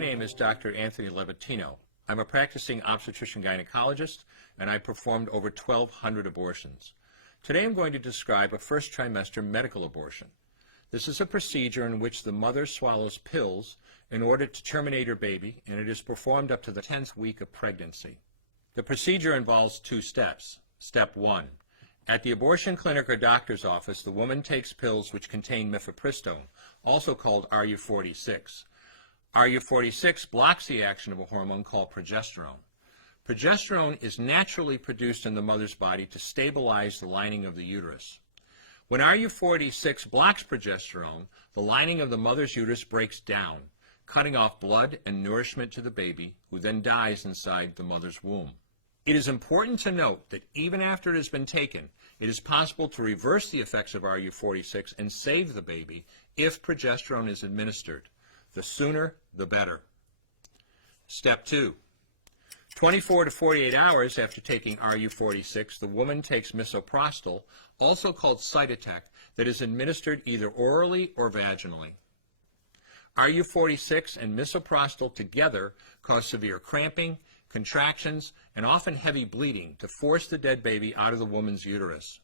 My name is Dr. Anthony Levatino. I'm a practicing obstetrician gynecologist, and I performed over 1,200 abortions. Today I'm going to describe a first trimester medical abortion. This is a procedure in which the mother swallows pills in order to terminate her baby, and it is performed up to the 10th week of pregnancy. The procedure involves 2 steps. Step 1. At the abortion clinic or doctor's office, the woman takes pills which contain mifepristone, also called RU46. RU46 blocks the action of a hormone called progesterone. Progesterone is naturally produced in the mother's body to stabilize the lining of the uterus. When RU46 blocks progesterone, the lining of the mother's uterus breaks down, cutting off blood and nourishment to the baby, who then dies inside the mother's womb. It is important to note that even after it has been taken, it is possible to reverse the effects of RU46 and save the baby if progesterone is administered. The sooner, the better. Step 2. 24 to 48 hours after taking RU46, the woman takes misoprostol, also called Cytotec, that is administered either orally or vaginally. RU46 and misoprostol together cause severe cramping, contractions, and often heavy bleeding to force the dead baby out of the woman's uterus.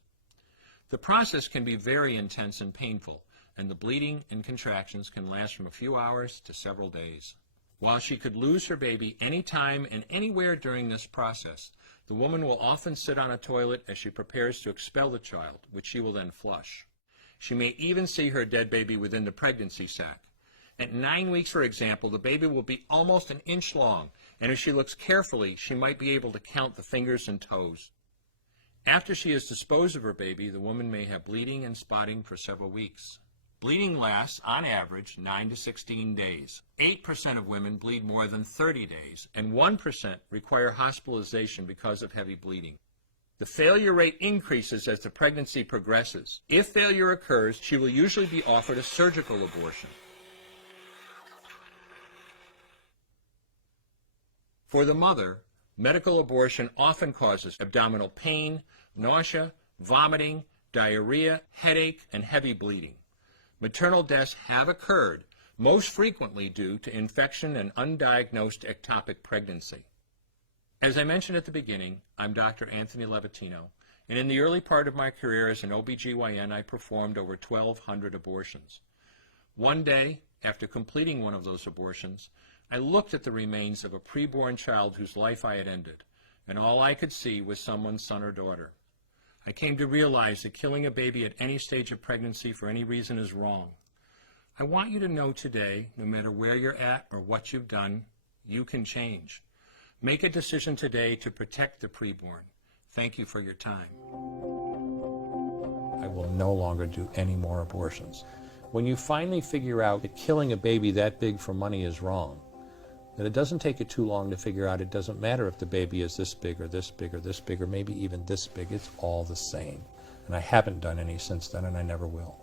The process can be very intense and painful, and the bleeding and contractions can last from a few hours to several days. While she could lose her baby anytime and anywhere during this process, the woman will often sit on a toilet as she prepares to expel the child, which she will then flush. She may even see her dead baby within the pregnancy sac. At 9 weeks, for example, the baby will be almost an inch long, and if she looks carefully, she might be able to count the fingers and toes. After she has disposed of her baby, the woman may have bleeding and spotting for several weeks. Bleeding lasts, on average, 9 to 16 days. 8% of women bleed more than 30 days, and 1% require hospitalization because of heavy bleeding. The failure rate increases as the pregnancy progresses. If failure occurs, she will usually be offered a surgical abortion. For the mother, medical abortion often causes abdominal pain, nausea, vomiting, diarrhea, headache, and heavy bleeding. Maternal deaths have occurred, most frequently due to infection and undiagnosed ectopic pregnancy. As I mentioned at the beginning, I'm Dr. Anthony Levatino, and in the early part of my career as an OBGYN, I performed over 1,200 abortions. One day, after completing one of those abortions, I looked at the remains of a preborn child whose life I had ended, and all I could see was someone's son or daughter. I came to realize that killing a baby at any stage of pregnancy for any reason is wrong. I want you to know today, no matter where you're at or what you've done, you can change. Make a decision today to protect the preborn. Thank you for your time. I will no longer do any more abortions. When you finally figure out that killing a baby that big for money is wrong, that it doesn't take you too long to figure out it doesn't matter if the baby is this big or this big or this big or maybe even this big, it's all the same. And I haven't done any since then, and I never will.